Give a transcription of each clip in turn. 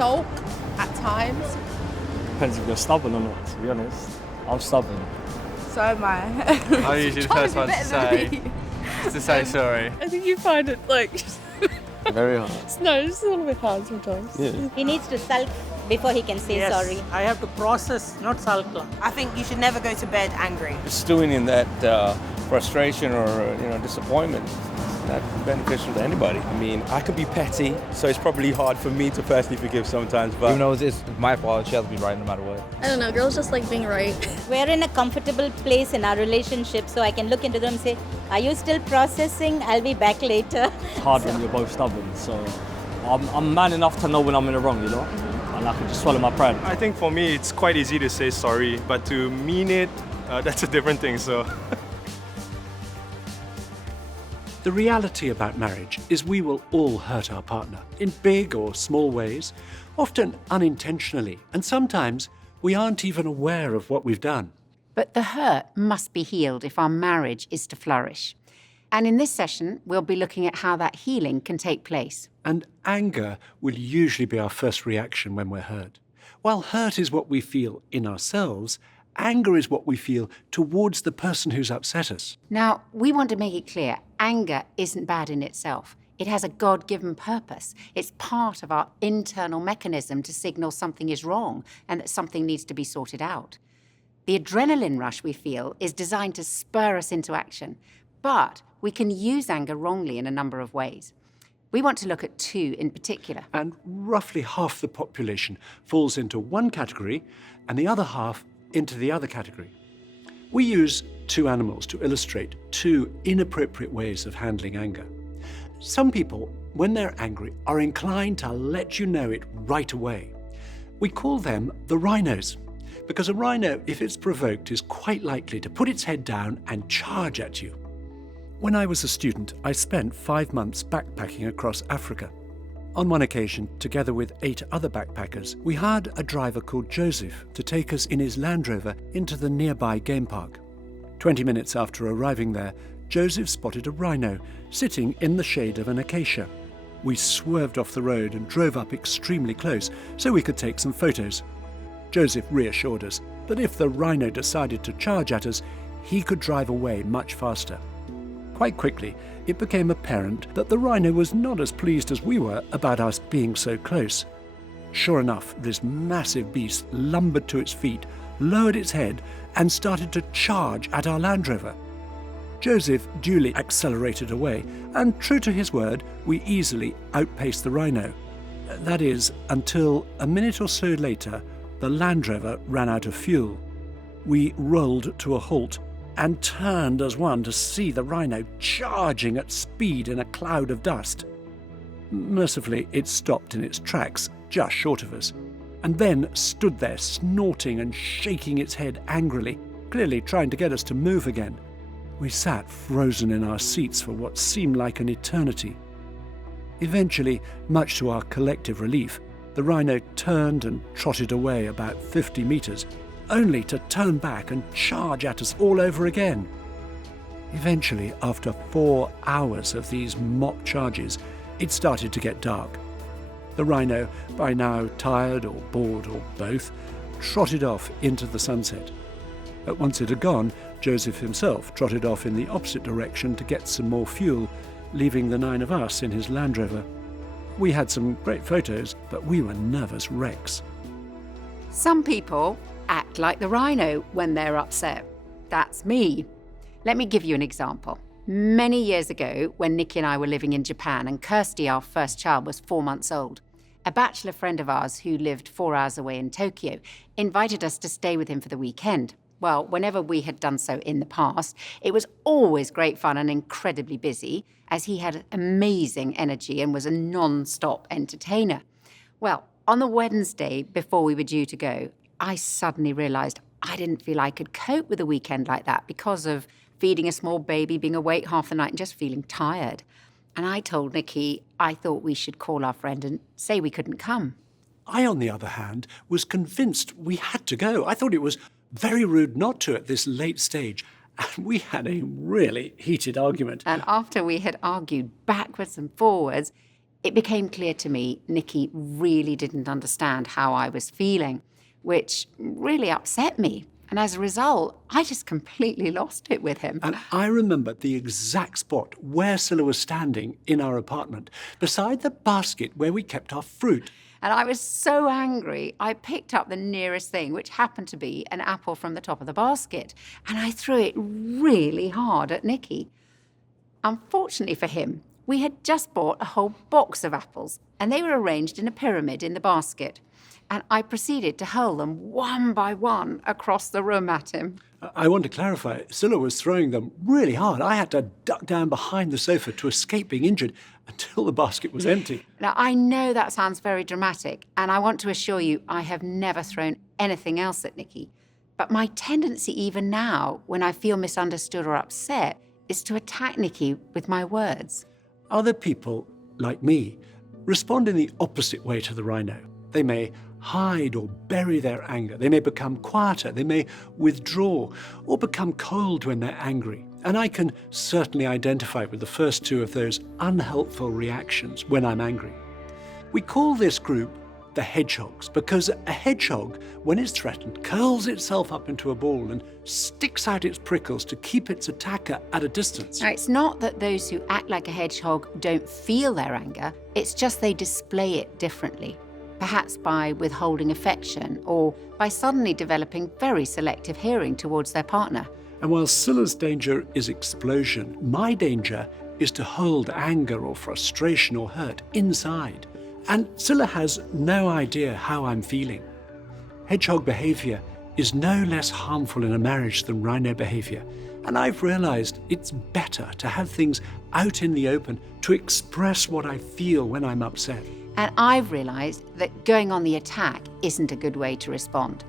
sulk at times. Depends if you're stubborn or not, to be honest. I'm stubborn. So am I. I'm usually the first one to say sorry. I think you find it Very hard. it's a little bit hard sometimes. Yeah. He needs to sulk before he can say sorry. I have to process, not sulk. I think you should never go to bed angry. Stewing in that frustration or disappointment is not beneficial to anybody. I mean, I could be petty, so it's probably hard for me to personally forgive sometimes. But even though it's my fault, she has to be right no matter what. I don't know, girls just like being right. We're in a comfortable place in our relationship, so I can look into them and say, are you still processing? I'll be back later. it's hard when you're both stubborn. So I'm man enough to know when I'm in the wrong, and I can just swallow my pride. I think for me it's quite easy to say sorry, but to mean it, that's a different thing. So. The reality about marriage is we will all hurt our partner in big or small ways, often unintentionally, and sometimes we aren't even aware of what we've done. But the hurt must be healed if our marriage is to flourish. And in this session, we'll be looking at how that healing can take place. And anger will usually be our first reaction when we're hurt. While hurt is what we feel in ourselves, anger is what we feel towards the person who's upset us. Now, we want to make it clear, anger isn't bad in itself. It has a God-given purpose. It's part of our internal mechanism to signal something is wrong and that something needs to be sorted out. The adrenaline rush we feel is designed to spur us into action, but we can use anger wrongly in a number of ways. We want to look at two in particular. And roughly half the population falls into one category and the other half into the other category. We use two animals to illustrate two inappropriate ways of handling anger. Some people, when they're angry, are inclined to let you know it right away. We call them the rhinos, because a rhino, if it's provoked, is quite likely to put its head down and charge at you. When I was a student, I spent 5 months backpacking across Africa. On one occasion, together with 8 other backpackers, we hired a driver called Joseph to take us in his Land Rover into the nearby game park. 20 minutes after arriving there, Joseph spotted a rhino sitting in the shade of an acacia. We swerved off the road and drove up extremely close so we could take some photos. Joseph reassured us that if the rhino decided to charge at us, he could drive away much faster. Quite quickly, it became apparent that the rhino was not as pleased as we were about us being so close. Sure enough, this massive beast lumbered to its feet, lowered its head, and started to charge at our Land Rover. Joseph duly accelerated away, and true to his word, we easily outpaced the rhino. That is, until a minute or so later, the Land Rover ran out of fuel. We rolled to a halt and turned as one to see the rhino charging at speed in a cloud of dust. Mercifully, it stopped in its tracks just short of us, and then stood there snorting and shaking its head angrily, clearly trying to get us to move again. We sat frozen in our seats for what seemed like an eternity. Eventually, much to our collective relief, the rhino turned and trotted away about 50 meters, only to turn back and charge at us all over again. Eventually, after 4 hours of these mock charges, it started to get dark. The rhino, by now tired or bored or both, trotted off into the sunset. Once it had gone, Joseph himself trotted off in the opposite direction to get some more fuel, leaving the 9 of us in his Land Rover. We had some great photos, but we were nervous wrecks. Some people act like the rhino when they're upset. That's me. Let me give you an example. Many years ago, when Nikki and I were living in Japan and Kirsty, our first child, was 4 months old, a bachelor friend of ours who lived 4 hours away in Tokyo invited us to stay with him for the weekend. Well, whenever we had done so in the past, it was always great fun and incredibly busy, as he had amazing energy and was a non-stop entertainer. Well, on the Wednesday before we were due to go, I suddenly realised I didn't feel I could cope with a weekend like that because of feeding a small baby, being awake half the night and just feeling tired. And I told Nikki I thought we should call our friend and say we couldn't come. I, on the other hand, was convinced we had to go. I thought it was very rude not to at this late stage. And we had a really heated argument. And after we had argued backwards and forwards, It became clear to me Nicky really didn't understand how I was feeling, which really upset me. And as a result, I just completely lost it with him. And I remember the exact spot where Scylla was standing in our apartment, beside the basket where we kept our fruit. And I was so angry, I picked up the nearest thing, which happened to be an apple from the top of the basket, and I threw it really hard at Nicky. Unfortunately for him, we had just bought a whole box of apples, and they were arranged in a pyramid in the basket. And I proceeded to hurl them one by one across the room at him. I want to clarify, Scylla was throwing them really hard. I had to duck down behind the sofa to escape being injured until the basket was empty. Now, I know that sounds very dramatic, and I want to assure you I have never thrown anything else at Nicky. But my tendency even now, when I feel misunderstood or upset, is to attack Nicky with my words. Other people, like me, respond in the opposite way to the rhino. They may hide or bury their anger. They may become quieter. They may withdraw or become cold when they're angry. And I can certainly identify with the first two of those unhelpful reactions when I'm angry. We call this group the hedgehogs because a hedgehog, when it's threatened, curls itself up into a ball and sticks out its prickles to keep its attacker at a distance. Now, it's not that those who act like a hedgehog don't feel their anger, it's just they display it differently. Perhaps by withholding affection or by suddenly developing very selective hearing towards their partner. And while Scylla's danger is explosion, my danger is to hold anger or frustration or hurt inside. And Scylla has no idea how I'm feeling. Hedgehog behavior is no less harmful in a marriage than rhino behavior. And I've realized it's better to have things out in the open to express what I feel when I'm upset. And I've realised that going on the attack isn't a good way to respond.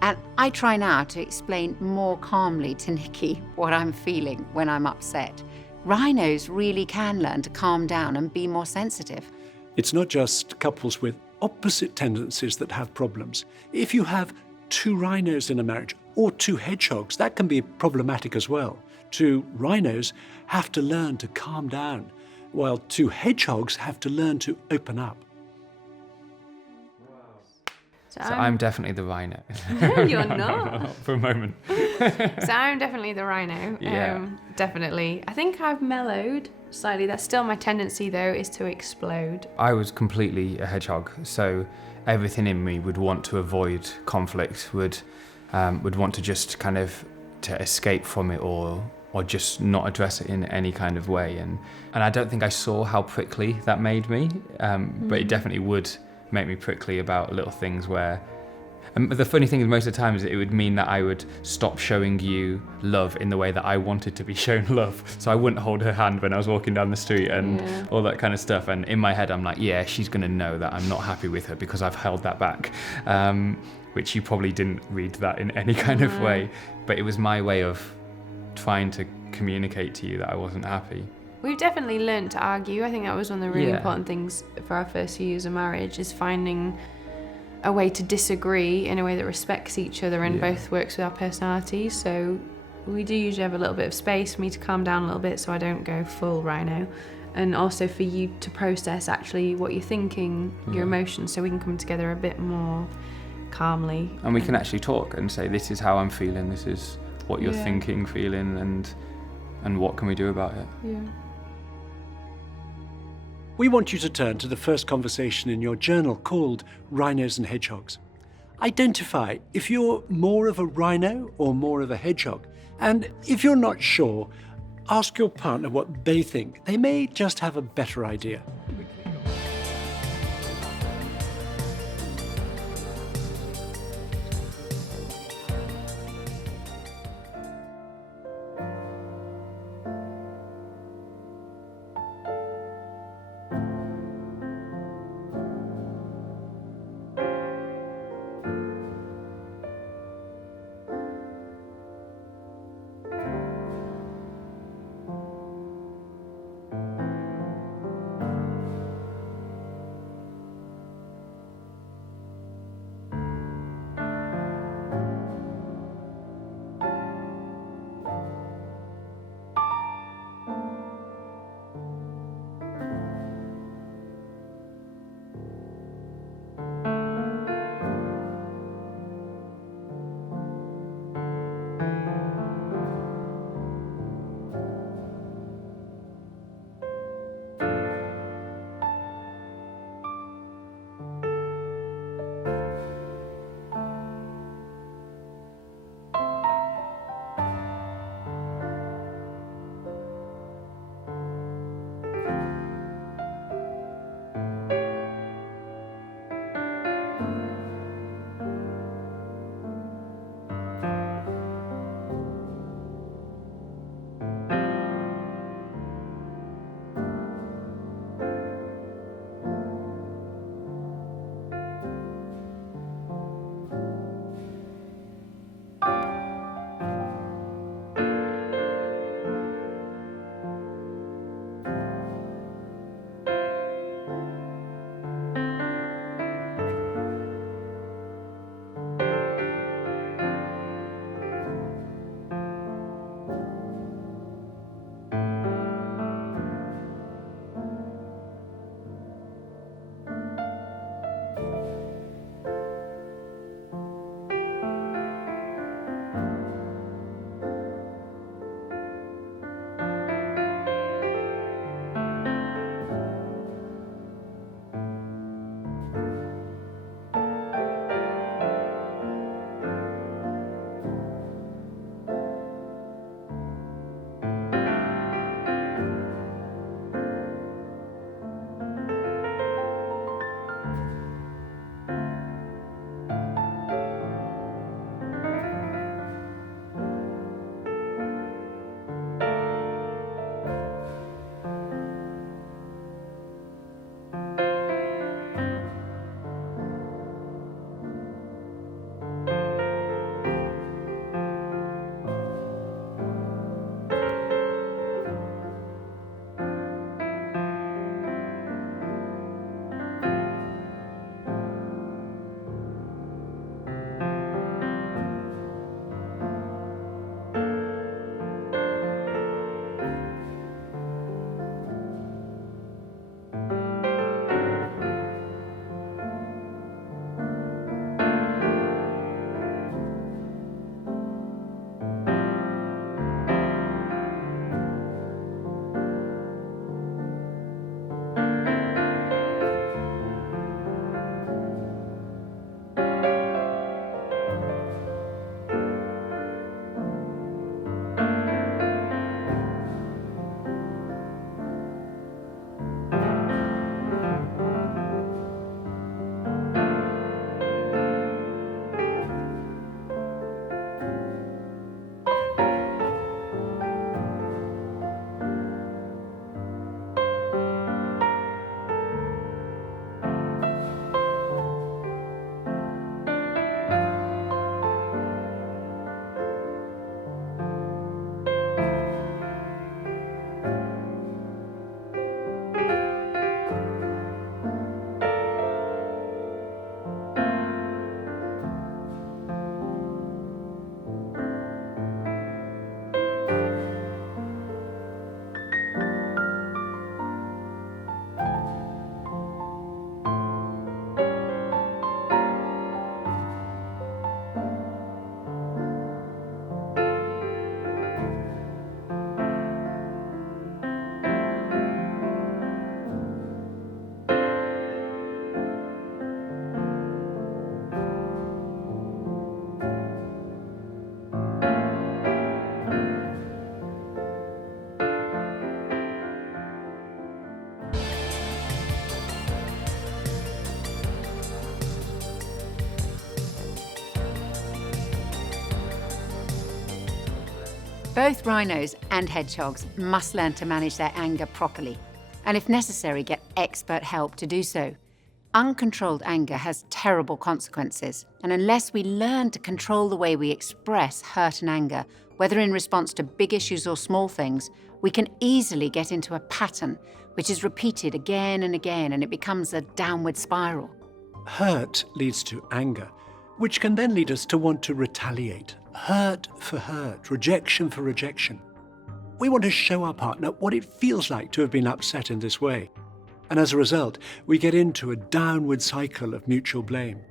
And I try now to explain more calmly to Nicky what I'm feeling when I'm upset. Rhinos really can learn to calm down and be more sensitive. It's not just couples with opposite tendencies that have problems. If you have two rhinos in a marriage or two hedgehogs, that can be problematic as well. Two rhinos have to learn to calm down, while two hedgehogs have to learn to open up. So I'm definitely the rhino. No, you're not. For a moment. So I'm definitely the rhino. Yeah. Definitely. I think I've mellowed slightly. That's still my tendency, though, is to explode. I was completely a hedgehog, so everything in me would want to avoid conflict, would want to just kind of to escape from it or just not address it in any kind of way. And I don't think I saw how prickly that made me, but it definitely would make me prickly about little things where... And the funny thing is, most of the time, is it would mean that I would stop showing you love in the way that I wanted to be shown love. So I wouldn't hold her hand when I was walking down the street and all that kind of stuff. And in my head, I'm like, yeah, she's going to know that I'm not happy with her because I've held that back. Which you probably didn't read that in any kind of way. But it was my way of trying to communicate to you that I wasn't happy. We've definitely learned to argue. I think that was one of the really important things for our first few years of marriage, is finding a way to disagree in a way that respects each other and both works with our personalities. So we do usually have a little bit of space for me to calm down a little bit so I don't go full rhino, and also for you to process actually what you're thinking, your emotions, so we can come together a bit more calmly. And we can actually talk and say, this is how I'm feeling, this is what you're thinking, feeling, and what can we do about it? Yeah. We want you to turn to the first conversation in your journal called Rhinos and Hedgehogs. Identify if you're more of a rhino or more of a hedgehog. And if you're not sure, ask your partner what they think. They may just have a better idea. Both rhinos and hedgehogs must learn to manage their anger properly, and if necessary, get expert help to do so. Uncontrolled anger has terrible consequences, and unless we learn to control the way we express hurt and anger, whether in response to big issues or small things, we can easily get into a pattern which is repeated again and again, and it becomes a downward spiral. Hurt leads to anger, which can then lead us to want to retaliate. Hurt for hurt, rejection for rejection. We want to show our partner what it feels like to have been upset in this way. And as a result, we get into a downward cycle of mutual blame.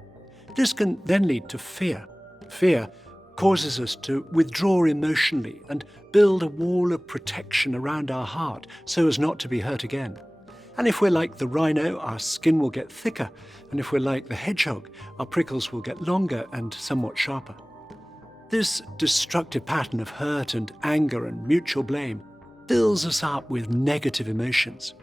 This can then lead to fear. Fear causes us to withdraw emotionally and build a wall of protection around our heart so as not to be hurt again. And if we're like the rhino, our skin will get thicker. And if we're like the hedgehog, our prickles will get longer and somewhat sharper. This destructive pattern of hurt and anger and mutual blame fills us up with negative emotions.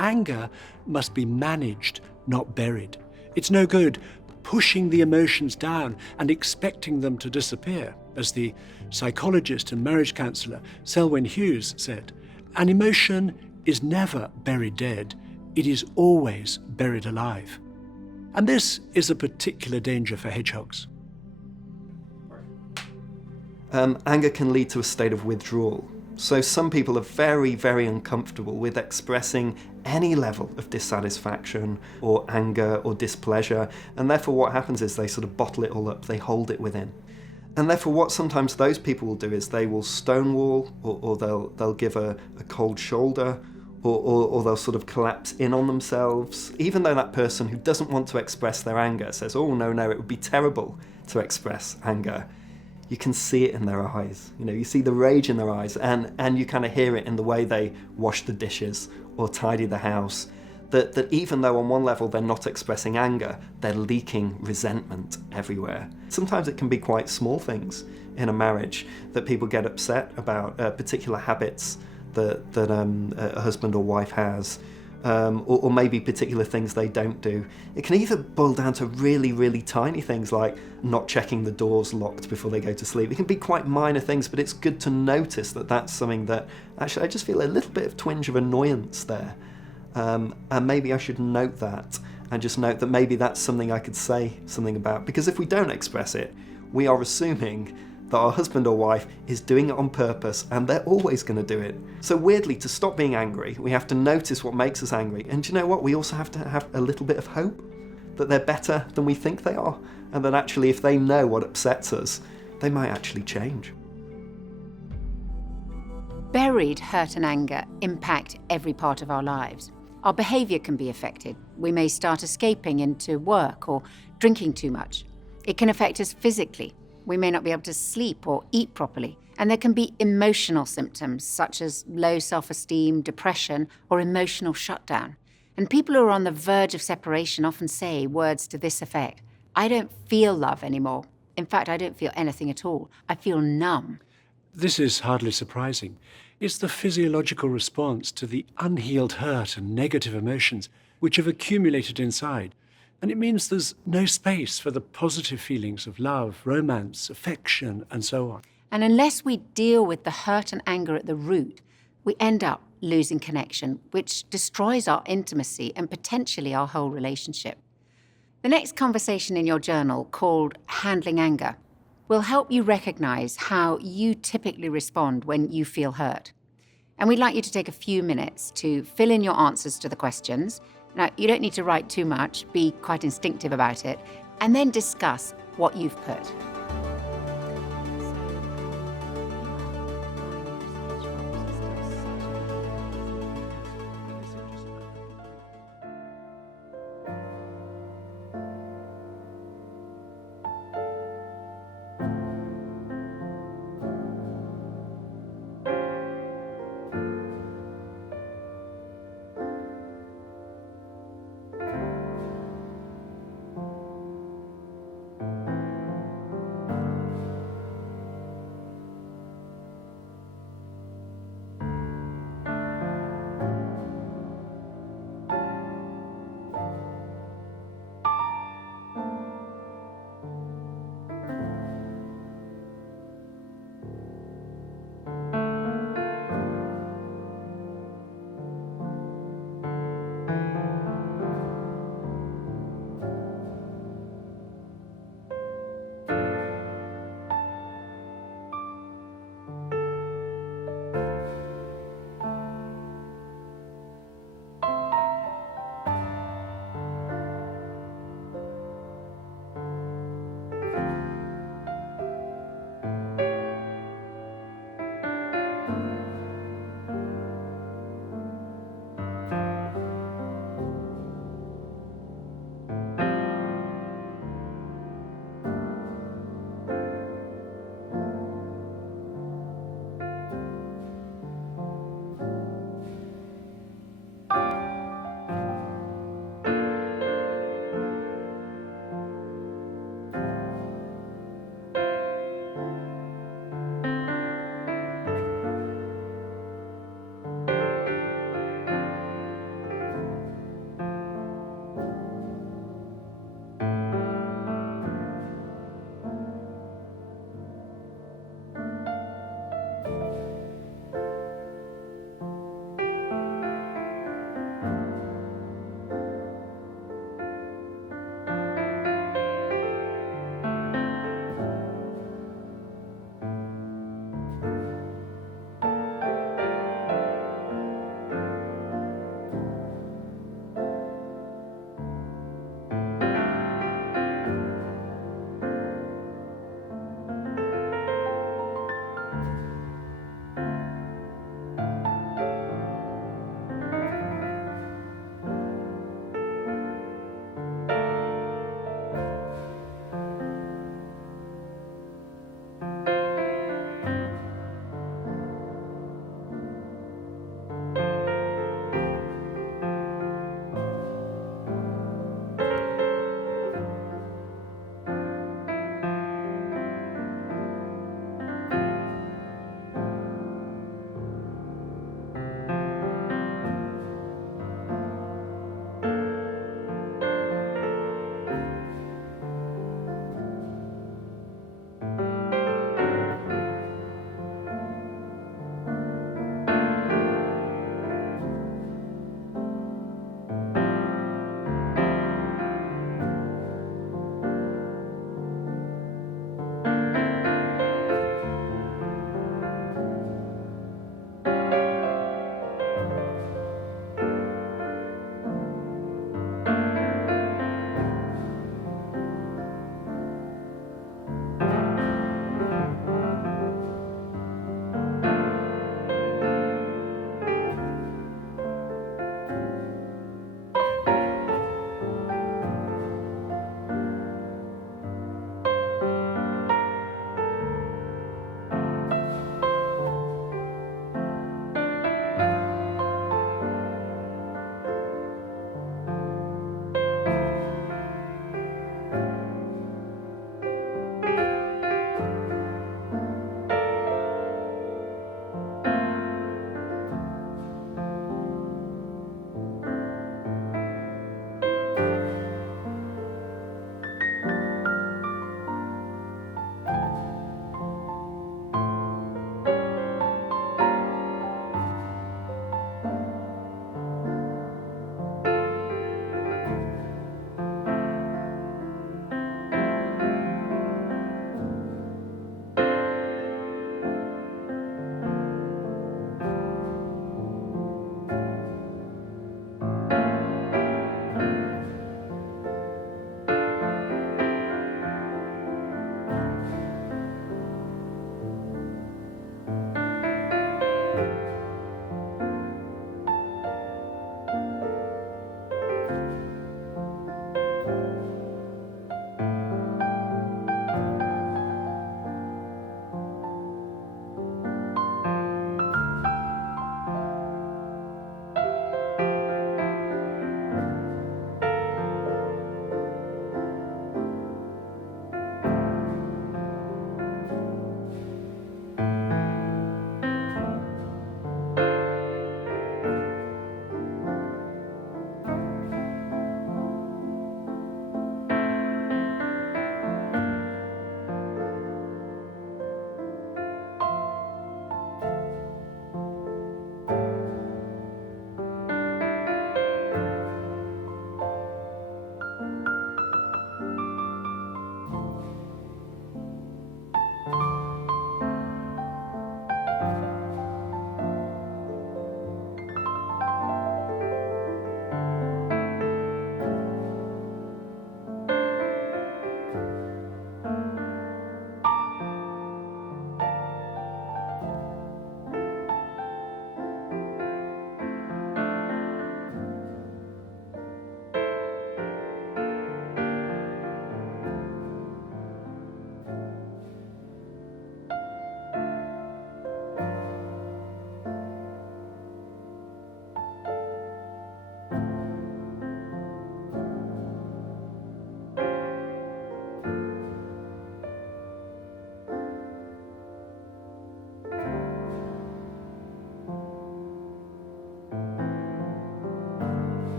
Anger must be managed, not buried. It's no good pushing the emotions down and expecting them to disappear. As the psychologist and marriage counsellor Selwyn Hughes said, an emotion is never buried dead, it is always buried alive. And this is a particular danger for hedgehogs. Anger can lead to a state of withdrawal. So some people are very, very uncomfortable with expressing any level of dissatisfaction or anger or displeasure, and therefore what happens is they sort of bottle it all up, they hold it within. And therefore what sometimes those people will do is they will stonewall, or they'll give a cold shoulder, or they'll sort of collapse in on themselves, even though that person who doesn't want to express their anger says, oh no, it would be terrible to express anger. You can see it in their eyes. You know, you see the rage in their eyes, and you kind of hear it in the way they wash the dishes or tidy the house. That even though on one level they're not expressing anger, they're leaking resentment everywhere. Sometimes it can be quite small things in a marriage that people get upset about, particular habits that a husband or wife has, or maybe particular things they don't do. It can either boil down to really, really tiny things like not checking the doors locked before they go to sleep. It can be quite minor things, but it's good to notice that that's something that actually I just feel a little bit of twinge of annoyance there. And maybe I should note that, and just note that maybe that's something I could say something about. Because if we don't express it, we are assuming that our husband or wife is doing it on purpose, and they're always going to do it. So weirdly, to stop being angry, we have to notice what makes us angry. And do you know what? We also have to have a little bit of hope that they're better than we think they are, and that actually if they know what upsets us, they might actually change. Buried hurt and anger impact every part of our lives. Our behaviour can be affected. We may start escaping into work or drinking too much. It can affect us physically. We may not be able to sleep or eat properly. And there can be emotional symptoms such as low self-esteem, depression, or emotional shutdown. And people who are on the verge of separation often say words to this effect: I don't feel love anymore. In fact, I don't feel anything at all. I feel numb. This is hardly surprising. It's the physiological response to the unhealed hurt and negative emotions which have accumulated inside. And it means there's no space for the positive feelings of love, romance, affection, and so on. And unless we deal with the hurt and anger at the root, we end up losing connection, which destroys our intimacy and potentially our whole relationship. The next conversation in your journal, called Handling Anger, will help you recognize how you typically respond when you feel hurt. And we'd like you to take a few minutes to fill in your answers to the questions. Now, you don't need to write too much, be quite instinctive about it, and then discuss what you've put.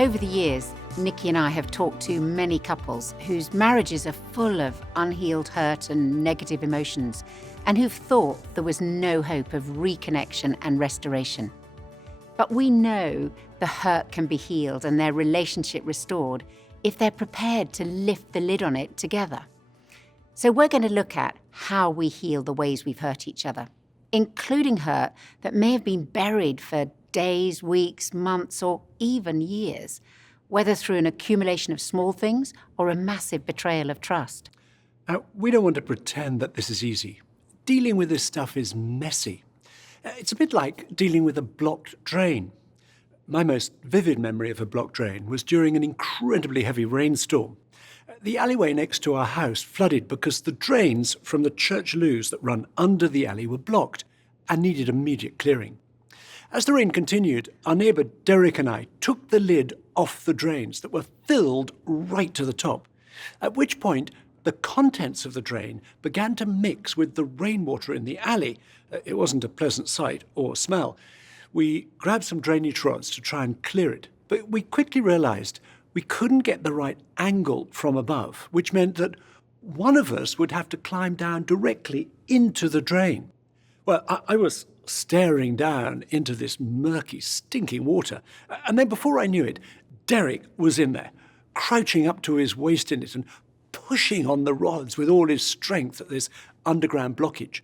Over the years, Nikki and I have talked to many couples whose marriages are full of unhealed hurt and negative emotions, and who've thought there was no hope of reconnection and restoration. But we know the hurt can be healed and their relationship restored if they're prepared to lift the lid on it together. So we're going to look at how we heal the ways we've hurt each other, including hurt that may have been buried for days, weeks, months, or even years, whether through an accumulation of small things or a massive betrayal of trust. Now, we don't want to pretend that this is easy. Dealing with this stuff is messy. It's a bit like dealing with a blocked drain. My most vivid memory of a blocked drain was during an incredibly heavy rainstorm. The alleyway next to our house flooded because the drains from the church loos that run under the alley were blocked and needed immediate clearing. As the rain continued, our neighbour Derek and I took the lid off the drains that were filled right to the top, at which point the contents of the drain began to mix with the rainwater in the alley. It wasn't a pleasant sight or smell. We grabbed some drainage rods to try and clear it, but we quickly realised we couldn't get the right angle from above, which meant that one of us would have to climb down directly into the drain. Well, I was staring down into this murky, stinking water, and then before I knew it, Derek was in there, crouching up to his waist in it and pushing on the rods with all his strength at this underground blockage.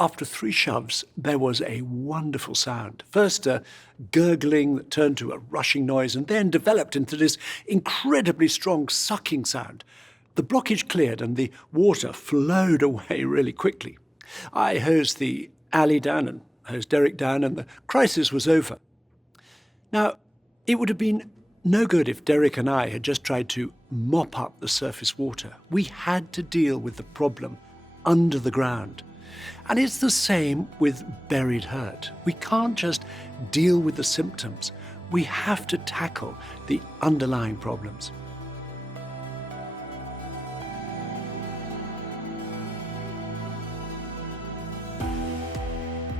After 3 shoves, there was a wonderful sound. First a gurgling that turned to a rushing noise and then developed into this incredibly strong sucking sound. The blockage cleared and the water flowed away really quickly. I hosed the alley down and hosed Derek down, and the crisis was over. Now, it would have been no good if Derek and I had just tried to mop up the surface water. We had to deal with the problem under the ground. And it's the same with buried hurt. We can't just deal with the symptoms. We have to tackle the underlying problems.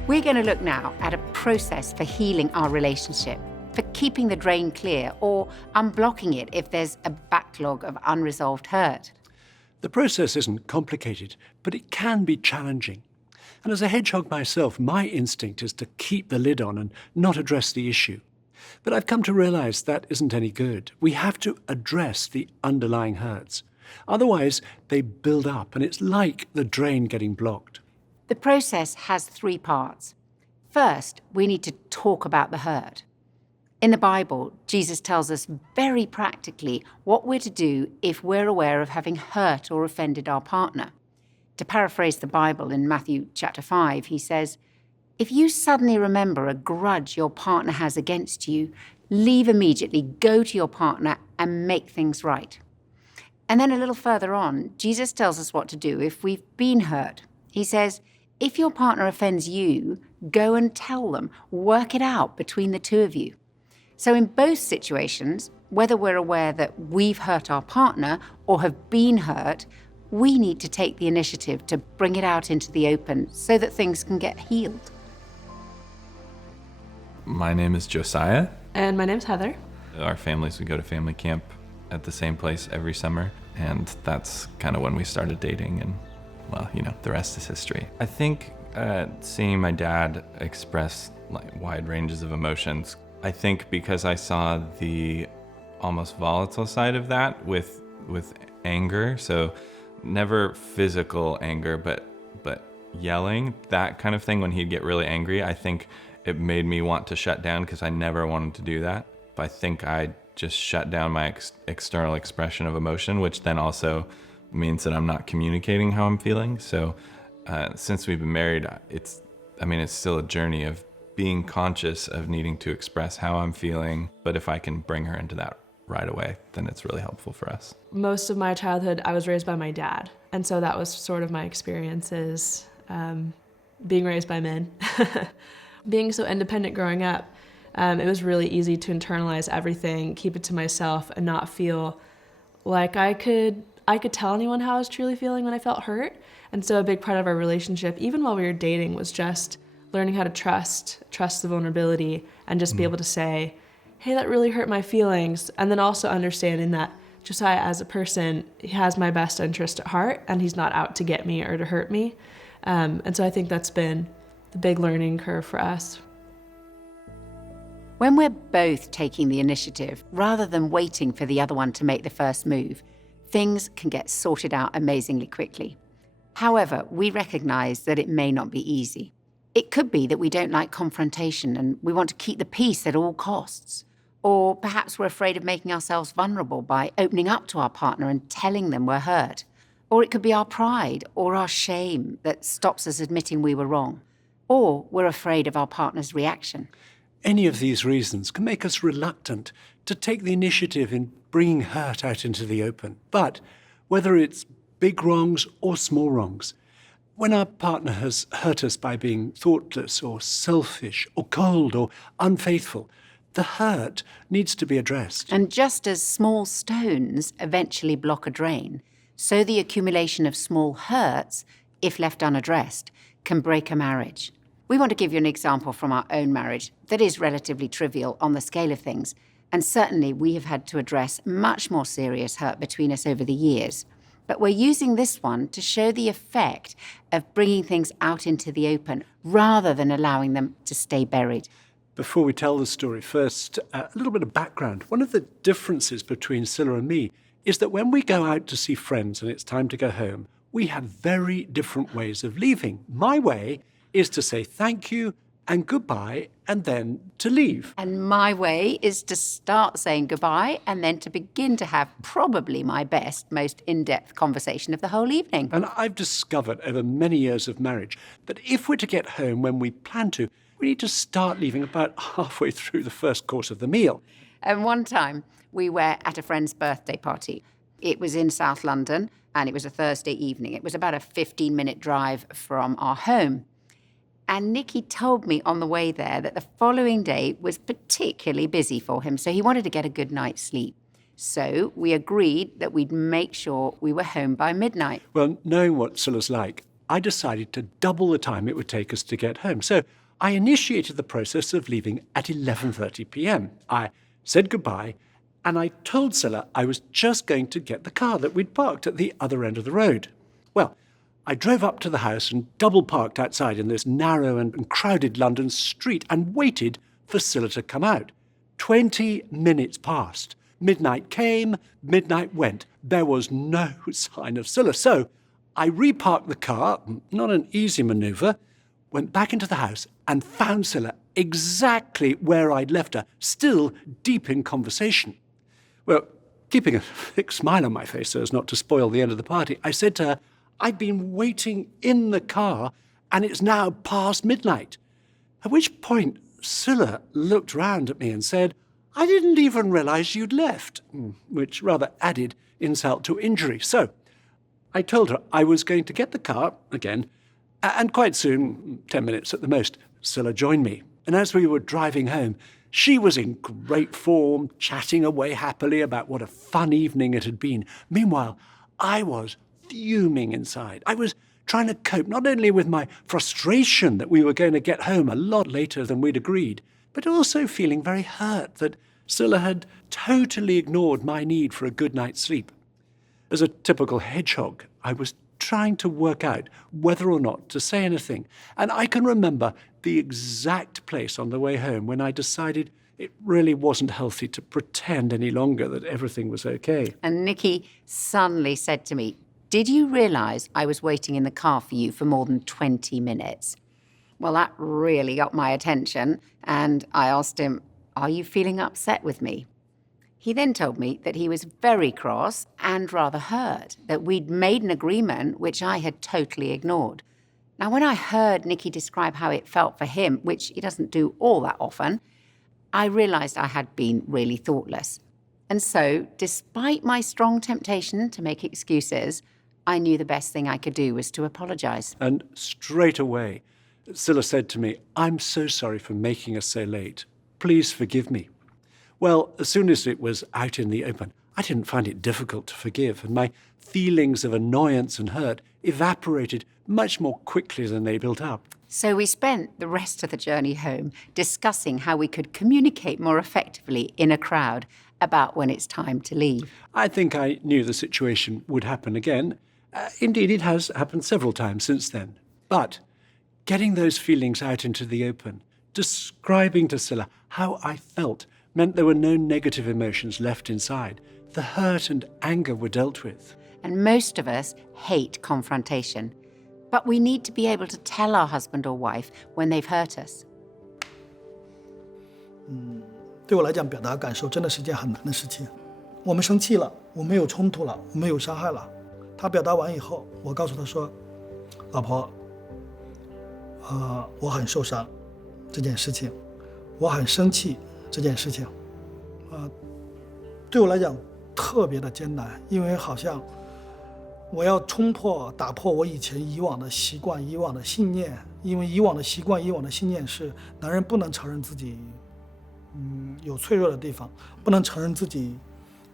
We're going to look now at a process for healing our relationship, for keeping the drain clear or unblocking it if there's a backlog of unresolved hurt. The process isn't complicated, but it can be challenging. And as a hedgehog myself, my instinct is to keep the lid on and not address the issue. But I've come to realize that isn't any good. We have to address the underlying hurts. Otherwise, they build up, and it's like the drain getting blocked. The process has 3 parts. First, we need to talk about the hurt. In the Bible, Jesus tells us very practically what we're to do if we're aware of having hurt or offended our partner. To paraphrase the Bible in Matthew chapter 5, he says, "If you suddenly remember a grudge your partner has against you, leave immediately, go to your partner and make things right." And then a little further on, Jesus tells us what to do if we've been hurt. He says, if your partner offends you, go and tell them, work it out between the 2 of you. So in both situations, whether we're aware that we've hurt our partner or have been hurt, we need to take the initiative to bring it out into the open so that things can get healed. My name is Josiah. And my name's Heather. Our families would go to family camp at the same place every summer, and that's kind of when we started dating, and well, you know, the rest is history. I think seeing my dad express like wide ranges of emotions, I think because I saw the almost volatile side of that with anger, so never physical anger, but yelling, that kind of thing. When he'd get really angry, I think it made me want to shut down because I never wanted to do that. But I think I just shut down my external expression of emotion, which then also means that I'm not communicating how I'm feeling. So since we've been married, it's still a journey of being conscious of needing to express how I'm feeling. But if I can bring her into that right away, then it's really helpful for us. Most of my childhood, I was raised by my dad. And so that was sort of my experiences, being raised by men. Being so independent growing up, it was really easy to internalize everything, keep it to myself, and not feel like I could tell anyone how I was truly feeling when I felt hurt. And so a big part of our relationship, even while we were dating, was just learning how to trust the vulnerability, and just be able to say, hey, that really hurt my feelings. And then also understanding that Josiah as a person, he has my best interest at heart and he's not out to get me or to hurt me. And so I think that's been the big learning curve for us. When we're both taking the initiative, rather than waiting for the other one to make the first move, things can get sorted out amazingly quickly. However, we recognize that it may not be easy. It could be that we don't like confrontation and we want to keep the peace at all costs. Or perhaps we're afraid of making ourselves vulnerable by opening up to our partner and telling them we're hurt. Or it could be our pride or our shame that stops us admitting we were wrong. Or we're afraid of our partner's reaction. Any of these reasons can make us reluctant to take the initiative in bringing hurt out into the open. But whether it's big wrongs or small wrongs, when our partner has hurt us by being thoughtless or selfish or cold or unfaithful, the hurt needs to be addressed. And just as small stones eventually block a drain, so the accumulation of small hurts, if left unaddressed, can break a marriage. We want to give you an example from our own marriage that is relatively trivial on the scale of things, and certainly we have had to address much more serious hurt between us over the years. But we're using this one to show the effect of bringing things out into the open rather than allowing them to stay buried. Before we tell the story, first, a little bit of background. One of the differences between Scilla and me is that when we go out to see friends and it's time to go home, we have very different ways of leaving. My way is to say thank you and goodbye and then to leave. And my way is to start saying goodbye and then to begin to have probably my best, most in-depth conversation of the whole evening. And I've discovered over many years of marriage that if we're to get home when we plan to, we need to start leaving about halfway through the first course of the meal. And one time, we were at a friend's birthday party. It was in South London, and it was a Thursday evening. It was about a 15-minute drive from our home. And Nicky told me on the way there that the following day was particularly busy for him, so he wanted to get a good night's sleep. So we agreed that we'd make sure we were home by midnight. Well, knowing what Scilla's like, I decided to double the time it would take us to get home. So I initiated the process of leaving at 11:30 p.m. I said goodbye, and I told Scilla I was just going to get the car that we'd parked at the other end of the road. Well, I drove up to the house and double-parked outside in this narrow and crowded London street and waited for Scilla to come out. 20 minutes passed. Midnight came, midnight went. There was no sign of Scilla. So I reparked the car, not an easy manoeuvre, went back into the house and found Scilla exactly where I'd left her, still deep in conversation. Well, keeping a thick smile on my face so as not to spoil the end of the party, I said to her, I've been waiting in the car and it's now past midnight. At which point, Scilla looked round at me and said, I didn't even realise you'd left, which rather added insult to injury. So I told her I was going to get the car again, and quite soon, 10 minutes at the most, Scilla joined me. And as we were driving home, she was in great form, chatting away happily about what a fun evening it had been. Meanwhile, I was fuming inside. I was trying to cope not only with my frustration that we were going to get home a lot later than we'd agreed, but also feeling very hurt that Scilla had totally ignored my need for a good night's sleep. As a typical hedgehog, I was trying to work out whether or not to say anything. And I can remember the exact place on the way home when I decided it really wasn't healthy to pretend any longer that everything was okay. And Nicky suddenly said to me, did you realise I was waiting in the car for you for more than 20 minutes? Well, that really got my attention, and I asked him, are you feeling upset with me? He then told me that he was very cross and rather hurt, that we'd made an agreement which I had totally ignored. Now, when I heard Nicky describe how it felt for him, which he doesn't do all that often, I realised I had been really thoughtless. And so, despite my strong temptation to make excuses, I knew the best thing I could do was to apologise. And straight away, Scilla said to me, I'm so sorry for making us so late. Please forgive me. Well, as soon as it was out in the open, I didn't find it difficult to forgive, and my feelings of annoyance and hurt evaporated much more quickly than they built up. So we spent the rest of the journey home discussing how we could communicate more effectively in a crowd about when it's time to leave. I think I knew the situation would happen again. Indeed, it has happened several times since then. But getting those feelings out into the open, describing to Scylla how I felt, meant there were no negative emotions left inside. The hurt and anger were dealt with. And most of us hate confrontation. But we need to be able to tell our husband or wife when they've hurt us. 对我来讲，表达感受真的是件很难的事情。我们生气了，我们有冲突了，我们有伤害了。他表达完以后，我告诉他说：“老婆，我很受伤，这件事情，我很生气，这件事情，对我来讲特别的艰难，因为好像我要打破我以往的习惯、以往的信念，因为以往的习惯、以往的信念是男人不能承认自己。”有脆弱的地方，不能承认自己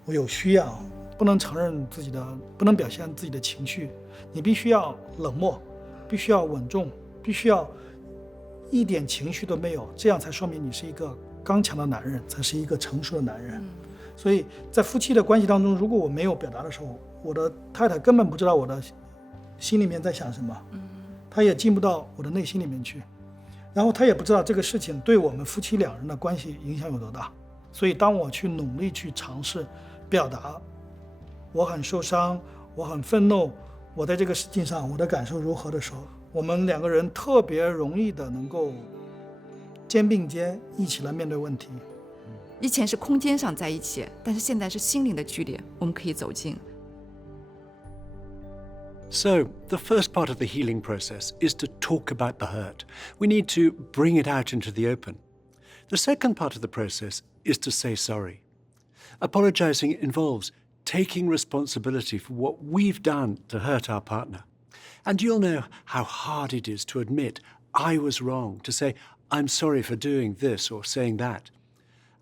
我有需要，不能表现自己的情绪。你必须要冷漠，必须要稳重，必须要一点情绪都没有，这样才说明你是一个刚强的男人，才是一个成熟的男人。所以在夫妻的关系当中，如果我没有表达的时候，我的太太根本不知道我的心里面在想什么，她也进不到我的内心里面去。然后他也不知道这个事情对我们夫妻两人的关系影响有多大，所以当我去努力去尝试表达我很受伤，我很愤怒，我在这个事情上我的感受如何的时候，我们两个人特别容易的能够肩并肩一起来面对问题。以前是空间上在一起，但是现在是心灵的距离，我们可以走近。So, the first part of the healing process is to talk about the hurt. We need to bring it out into the open. The second part of the process is to say sorry. Apologizing involves taking responsibility for what we've done to hurt our partner. And you'll know how hard it is to admit, I was wrong, to say, I'm sorry for doing this or saying that.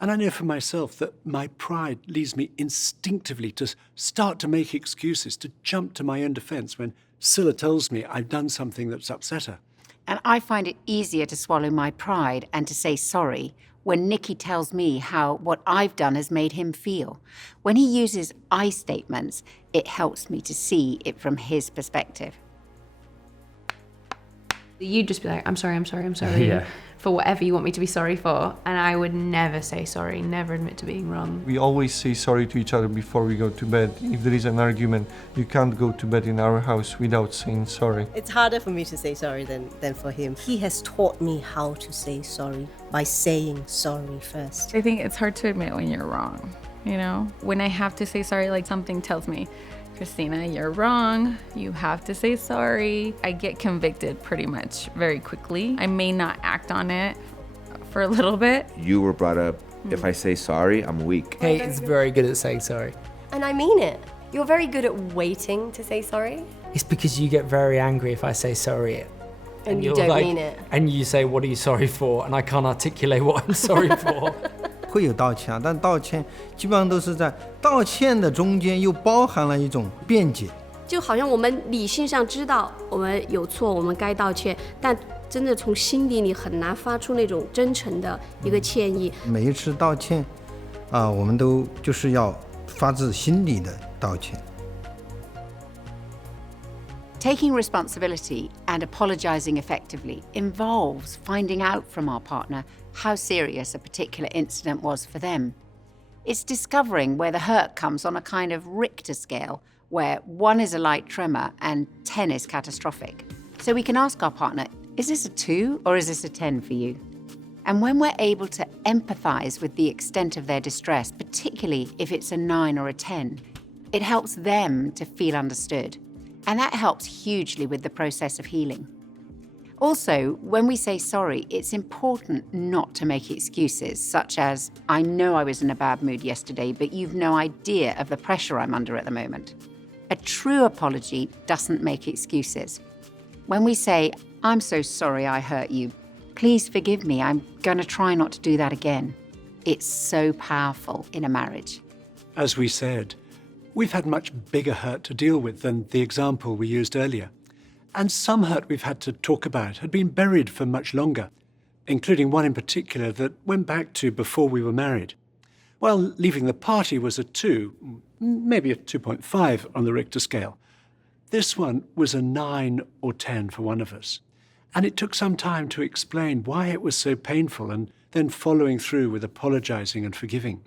And I know for myself that my pride leads me instinctively to start to make excuses, to jump to my own defense when Scylla tells me I've done something that's upset her. And I find it easier to swallow my pride and to say sorry when Nicky tells me how what I've done has made him feel. When he uses I statements, it helps me to see it from his perspective. You'd just be like, I'm sorry, yeah. For whatever you want me to be sorry for. And I would never say sorry, never admit to being wrong. We always say sorry to each other before we go to bed. If there is an argument, you can't go to bed in our house without saying sorry. It's harder for me to say sorry than for him. He has taught me how to say sorry by saying sorry first. I think it's hard to admit when you're wrong, you know? When I have to say sorry, like something tells me, Christina, you're wrong. You have to say sorry. I get convicted pretty much very quickly. I may not act on it for a little bit. You were brought up, if I say sorry, I'm weak. Kate is very good at saying sorry. And I mean it. You're very good at waiting to say sorry. It's because you get very angry if I say sorry. And you don't mean it. And you say, what are you sorry for? And I can't articulate what I'm sorry for. 会有道歉，但道歉基本上都是在道歉的中间又包含了一种辩解。就好像我们理性上知道我们有错，我们该道歉，但真的从心底里很难发出那种真诚的一个歉意。每一次道歉，我们都就是要发自心里的道歉。Taking responsibility and apologizing effectively involves finding out from our partner how serious a particular incident was for them. It's discovering where the hurt comes on a kind of Richter scale, where 1 is a light tremor and 10 is catastrophic. So we can ask our partner, is this a 2 or is this a 10 for you? And when we're able to empathize with the extent of their distress, particularly if it's a 9 or a 10, it helps them to feel understood. And that helps hugely with the process of healing. Also, when we say sorry, it's important not to make excuses, such as, I know I was in a bad mood yesterday, but you've no idea of the pressure I'm under at the moment. A true apology doesn't make excuses. When we say, I'm so sorry I hurt you, please forgive me, I'm going to try not to do that again. It's so powerful in a marriage. As we said, we've had much bigger hurt to deal with than the example we used earlier. And some hurt we've had to talk about had been buried for much longer, including one in particular that went back to before we were married. While leaving the party was a 2, maybe a 2.5 on the Richter scale, this one was a 9 or 10 for one of us. And it took some time to explain why it was so painful and then following through with apologizing and forgiving.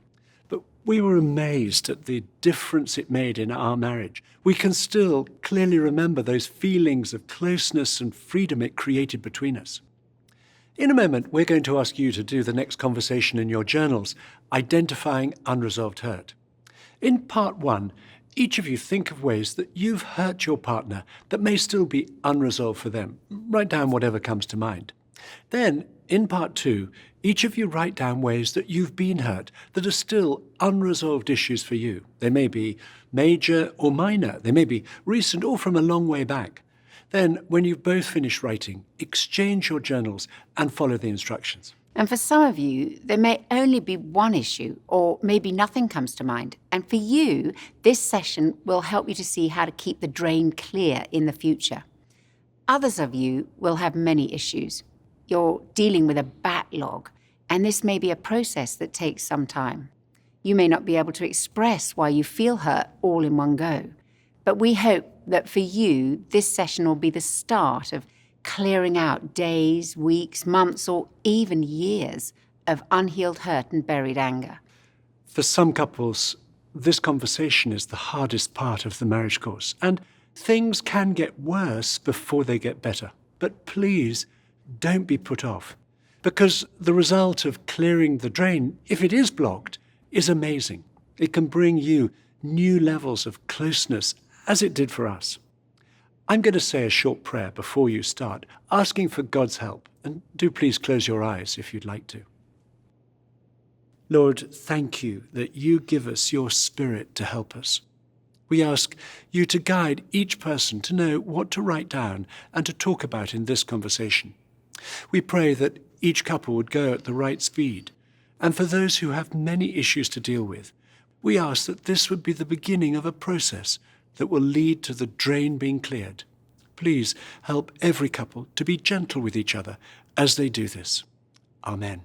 But we were amazed at the difference it made in our marriage. We can still clearly remember those feelings of closeness and freedom it created between us. In a moment, we're going to ask you to do the next conversation in your journals, identifying unresolved hurt. In part 1, each of you think of ways that you've hurt your partner that may still be unresolved for them. Write down whatever comes to mind. Then, in part 2, each of you write down ways that you've been hurt that are still unresolved issues for you. They may be major or minor. They may be recent or from a long way back. Then, when you've both finished writing, exchange your journals and follow the instructions. And for some of you, there may only be one issue, or maybe nothing comes to mind. And for you, this session will help you to see how to keep the drain clear in the future. Others of you will have many issues. You're dealing with a backlog, and this may be a process that takes some time. You may not be able to express why you feel hurt all in one go. But we hope that for you, this session will be the start of clearing out days, weeks, months, or even years of unhealed hurt and buried anger. For some couples, this conversation is the hardest part of the marriage course, and things can get worse before they get better. But please, don't be put off, because the result of clearing the drain, if it is blocked, is amazing. It can bring you new levels of closeness, as it did for us. I'm going to say a short prayer before you start, asking for God's help, and do please close your eyes if you'd like to. Lord, thank you that you give us your Spirit to help us. We ask you to guide each person to know what to write down and to talk about in this conversation. We pray that each couple would go at the right speed, and for those who have many issues to deal with, we ask that this would be the beginning of a process that will lead to the drain being cleared. Please help every couple to be gentle with each other as they do this. Amen.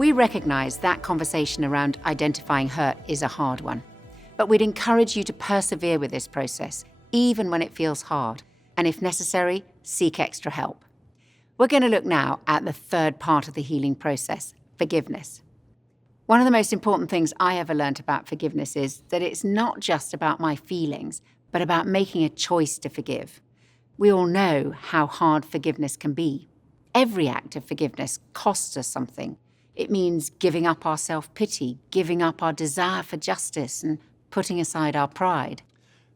We recognise that conversation around identifying hurt is a hard one, but we'd encourage you to persevere with this process, even when it feels hard, and if necessary, seek extra help. We're going to look now at the third part of the healing process, forgiveness. One of the most important things I ever learnt about forgiveness is that it's not just about my feelings, but about making a choice to forgive. We all know how hard forgiveness can be. Every act of forgiveness costs us something. It means giving up our self-pity, giving up our desire for justice, and putting aside our pride.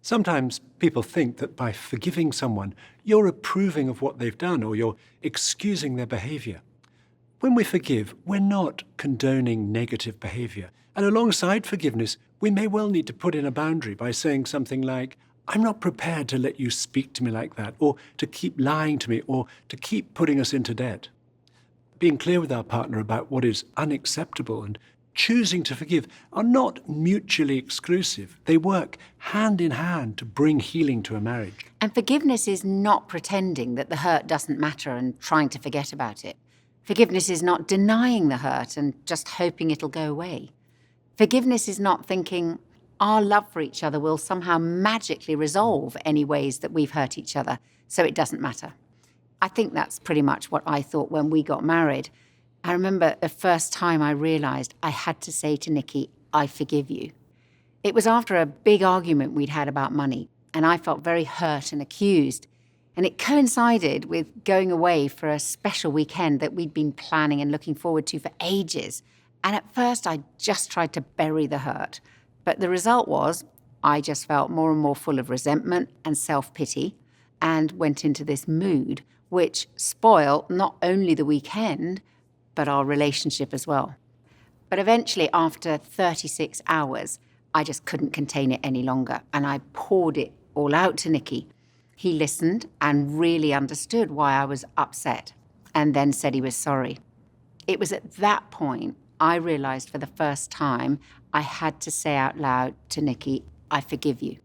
Sometimes people think that by forgiving someone, you're approving of what they've done or you're excusing their behaviour. When we forgive, we're not condoning negative behaviour. And alongside forgiveness, we may well need to put in a boundary by saying something like, I'm not prepared to let you speak to me like that, or to keep lying to me, or to keep putting us into debt. Being clear with our partner about what is unacceptable and choosing to forgive are not mutually exclusive. They work hand in hand to bring healing to a marriage. And forgiveness is not pretending that the hurt doesn't matter and trying to forget about it. Forgiveness is not denying the hurt and just hoping it'll go away. Forgiveness is not thinking our love for each other will somehow magically resolve any ways that we've hurt each other, so it doesn't matter. I think that's pretty much what I thought when we got married. I remember the first time I realised I had to say to Nikki, I forgive you. It was after a big argument we'd had about money, and I felt very hurt and accused. And it coincided with going away for a special weekend that we'd been planning and looking forward to for ages. And at first, I just tried to bury the hurt. But the result was I just felt more and more full of resentment and self-pity and went into this mood, which spoiled not only the weekend, but our relationship as well. But eventually, after 36 hours, I just couldn't contain it any longer, and I poured it all out to Nicky. He listened and really understood why I was upset, and then said he was sorry. It was at that point I realised for the first time I had to say out loud to Nicky, I forgive you.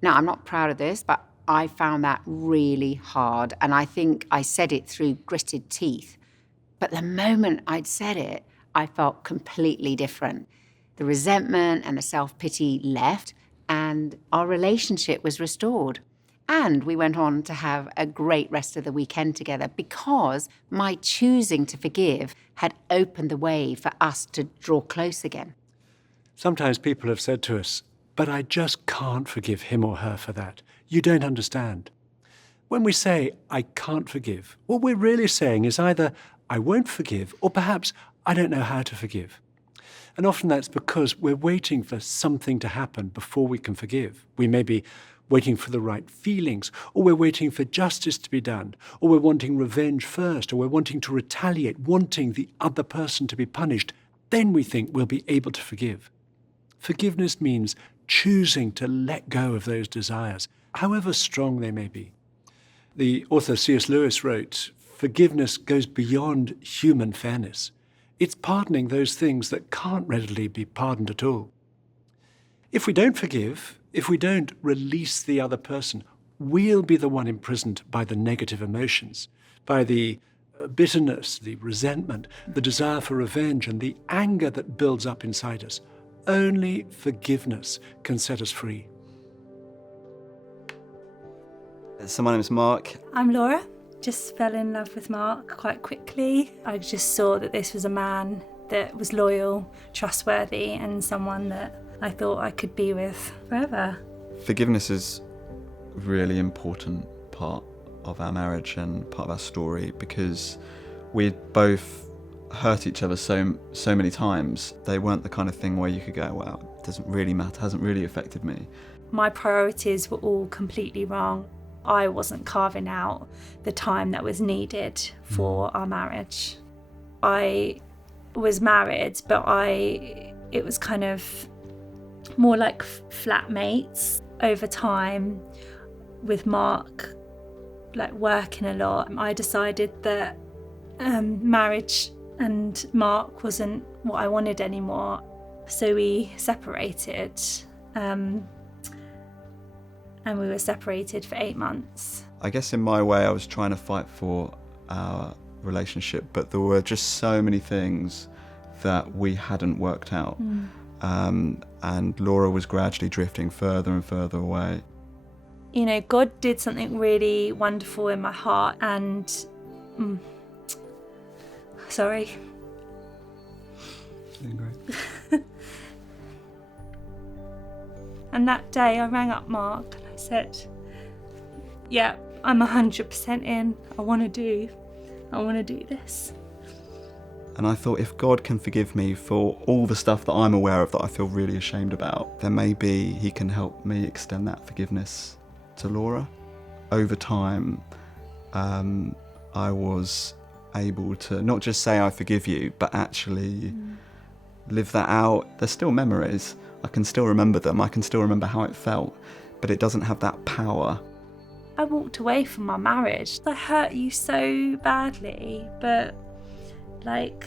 Now, I'm not proud of this, but I found that really hard, and I think I said it through gritted teeth. But the moment I'd said it, I felt completely different. The resentment and the self-pity left, and our relationship was restored. And we went on to have a great rest of the weekend together because my choosing to forgive had opened the way for us to draw close again. Sometimes people have said to us, but I just can't forgive him or her for that. You don't understand. When we say, I can't forgive, what we're really saying is either I won't forgive or perhaps I don't know how to forgive. And often that's because we're waiting for something to happen before we can forgive. We may be waiting for the right feelings, or we're waiting for justice to be done, or we're wanting revenge first, or we're wanting to retaliate, wanting the other person to be punished. Then we think we'll be able to forgive. Forgiveness means choosing to let go of those desires, however strong they may be. The author C.S. Lewis wrote, forgiveness goes beyond human fairness. It's pardoning those things that can't readily be pardoned at all. If we don't forgive, if we don't release the other person, we'll be the one imprisoned by the negative emotions, by the bitterness, the resentment, the desire for revenge, and the anger that builds up inside us. Only forgiveness can set us free. So my name is Mark. I'm Laura. Just fell in love with Mark quite quickly. I just saw that this was a man that was loyal, trustworthy, and someone that I thought I could be with forever. Forgiveness is a really important part of our marriage and part of our story because we both hurt each other so many times. They weren't the kind of thing where you could go, well, it doesn't really matter, hasn't really affected me. My priorities were all completely wrong. I wasn't carving out the time that was needed for our marriage. I was married, but it was kind of more like flatmates over time with Mark, like working a lot. I decided that marriage and Mark wasn't what I wanted anymore. So we separated. And we were separated for 8 months. I guess in my way I was trying to fight for our relationship, but there were just so many things that we hadn't worked out. And Laura was gradually drifting further and further away. You know, God did something really wonderful in my heart, and sorry. And that day I rang up Mark and I said, yeah, I'm 100% in. I want to do this. And I thought, if God can forgive me for all the stuff that I'm aware of that I feel really ashamed about, then maybe he can help me extend that forgiveness to Laura. Over time, I was able to not just say I forgive you, but actually live that out. There's still memories. I can still remember them. I can still remember how it felt, but it doesn't have that power. I walked away from my marriage. I hurt you so badly, but like,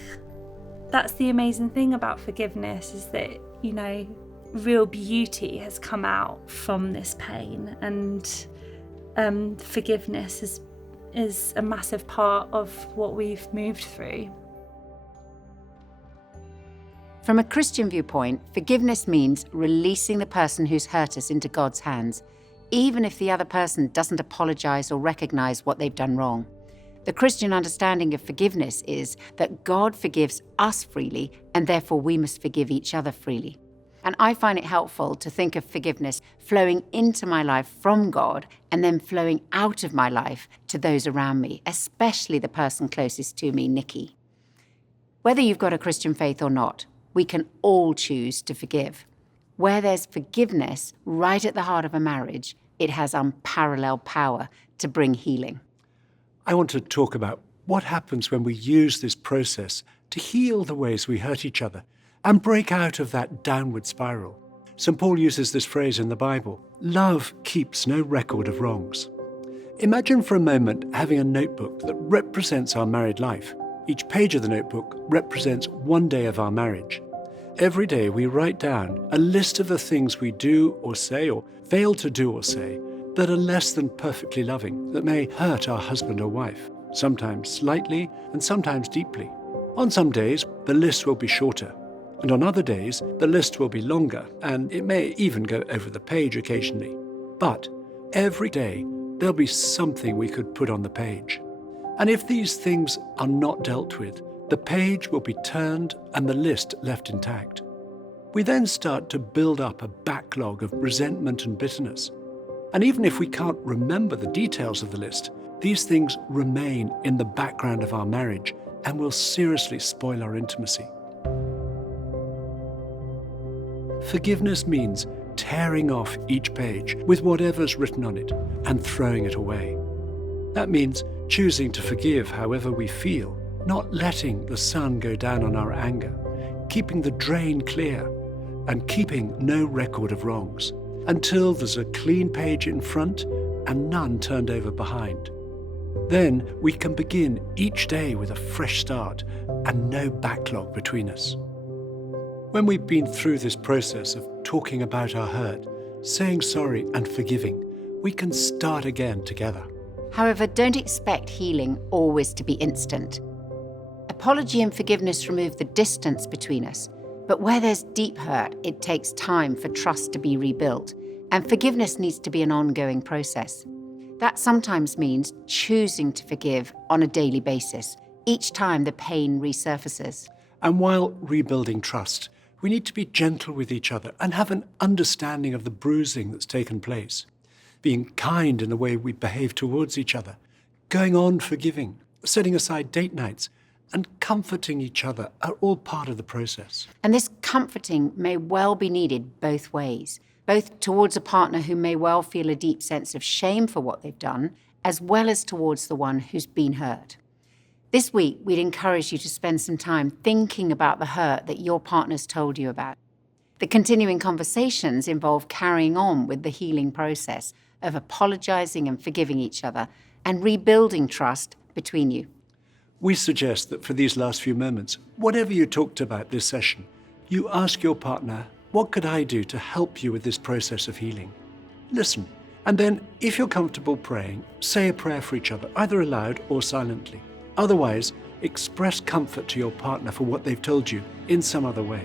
that's the amazing thing about forgiveness, is that, you know, real beauty has come out from this pain, and forgiveness is a massive part of what we've moved through. From a Christian viewpoint, forgiveness means releasing the person who's hurt us into God's hands, even if the other person doesn't apologize or recognize what they've done wrong. The Christian understanding of forgiveness is that God forgives us freely, and therefore we must forgive each other freely. And I find it helpful to think of forgiveness flowing into my life from God and then flowing out of my life to those around me, especially the person closest to me, Nikki. Whether you've got a Christian faith or not, we can all choose to forgive. Where there's forgiveness right at the heart of a marriage, it has unparalleled power to bring healing. I want to talk about what happens when we use this process to heal the ways we hurt each other and break out of that downward spiral. St. Paul uses this phrase in the Bible: love keeps no record of wrongs. Imagine for a moment having a notebook that represents our married life. Each page of the notebook represents one day of our marriage. Every day we write down a list of the things we do or say or fail to do or say that are less than perfectly loving, that may hurt our husband or wife, sometimes slightly and sometimes deeply. On some days, the list will be shorter, and on other days, the list will be longer, and it may even go over the page occasionally. But every day, there'll be something we could put on the page. And if these things are not dealt with, the page will be turned and the list left intact. We then start to build up a backlog of resentment and bitterness. And even if we can't remember the details of the list, these things remain in the background of our marriage and will seriously spoil our intimacy. Forgiveness means tearing off each page with whatever's written on it and throwing it away. That means choosing to forgive however we feel, not letting the sun go down on our anger, keeping the drain clear, and keeping no record of wrongs, until there's a clean page in front and none turned over behind. Then we can begin each day with a fresh start and no backlog between us. When we've been through this process of talking about our hurt, saying sorry and forgiving, we can start again together. However, don't expect healing always to be instant. Apology and forgiveness remove the distance between us, but where there's deep hurt, it takes time for trust to be rebuilt, and forgiveness needs to be an ongoing process. That sometimes means choosing to forgive on a daily basis, each time the pain resurfaces. And while rebuilding trust, we need to be gentle with each other and have an understanding of the bruising that's taken place. Being kind in the way we behave towards each other, going on forgiving, setting aside date nights, and comforting each other are all part of the process. And this comforting may well be needed both ways, both towards a partner who may well feel a deep sense of shame for what they've done, as well as towards the one who's been hurt. This week, we'd encourage you to spend some time thinking about the hurt that your partner's told you about. The continuing conversations involve carrying on with the healing process of apologizing and forgiving each other and rebuilding trust between you. We suggest that for these last few moments, whatever you talked about this session, you ask your partner, what could I do to help you with this process of healing? Listen, and then, if you're comfortable praying, say a prayer for each other, either aloud or silently. Otherwise, express comfort to your partner for what they've told you in some other way.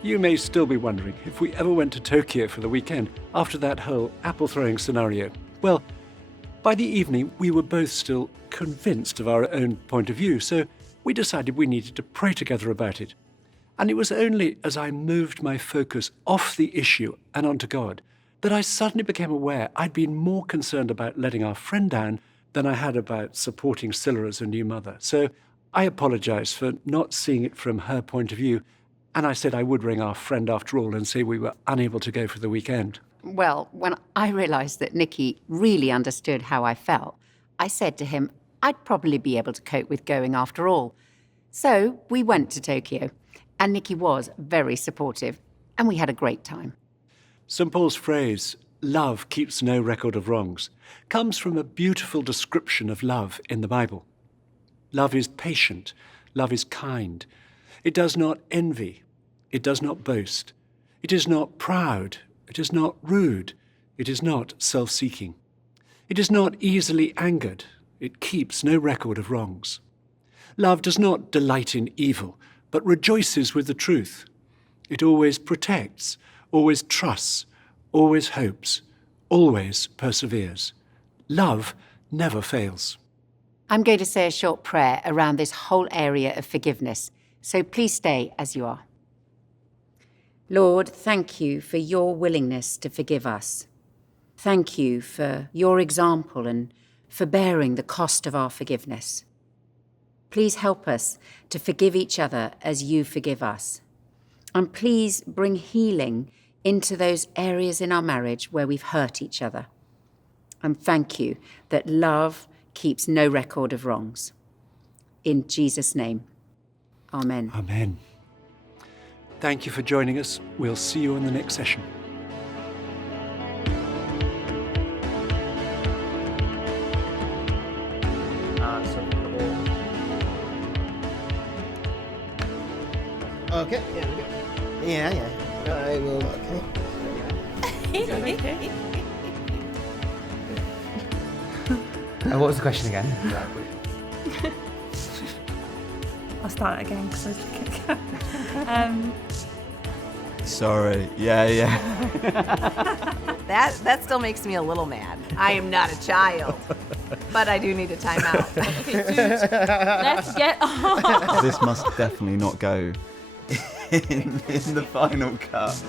You may still be wondering if we ever went to Tokyo for the weekend after that whole apple-throwing scenario. Well, by the evening, we were both still convinced of our own point of view, so we decided we needed to pray together about it. And it was only as I moved my focus off the issue and onto God that I suddenly became aware I'd been more concerned about letting our friend down than I had about supporting Scylla as a new mother. So I apologised for not seeing it from her point of view, and I said I would ring our friend after all and say we were unable to go for the weekend. Well, when I realised that Nicky really understood how I felt, I said to him I'd probably be able to cope with going after all. So we went to Tokyo, and Nicky was very supportive, and we had a great time. St. Paul's phrase, "love keeps no record of wrongs," comes from a beautiful description of love in the Bible. Love is patient. Love is kind. It does not envy. It does not boast. It is not proud. It is not rude. It is not self-seeking. It is not easily angered. It keeps no record of wrongs. Love does not delight in evil, but rejoices with the truth. It always protects, always trusts, always hopes, always perseveres. Love never fails. I'm going to say a short prayer around this whole area of forgiveness, so please stay as you are. Lord, thank you for your willingness to forgive us. Thank you for your example and for bearing the cost of our forgiveness. Please help us to forgive each other as you forgive us. And please bring healing into those areas in our marriage where we've hurt each other. And thank you that love keeps no record of wrongs. In Jesus' name, amen. Amen. Thank you for joining us. We'll see you in the next session. Okay. Yeah. I will. Okay. What was the question again? I'll start again because I was thinking. Sorry. Yeah. That still makes me a little mad. I am not a child, but I do need a timeout. Okay, dude, let's get on. This must definitely not go in the final cut.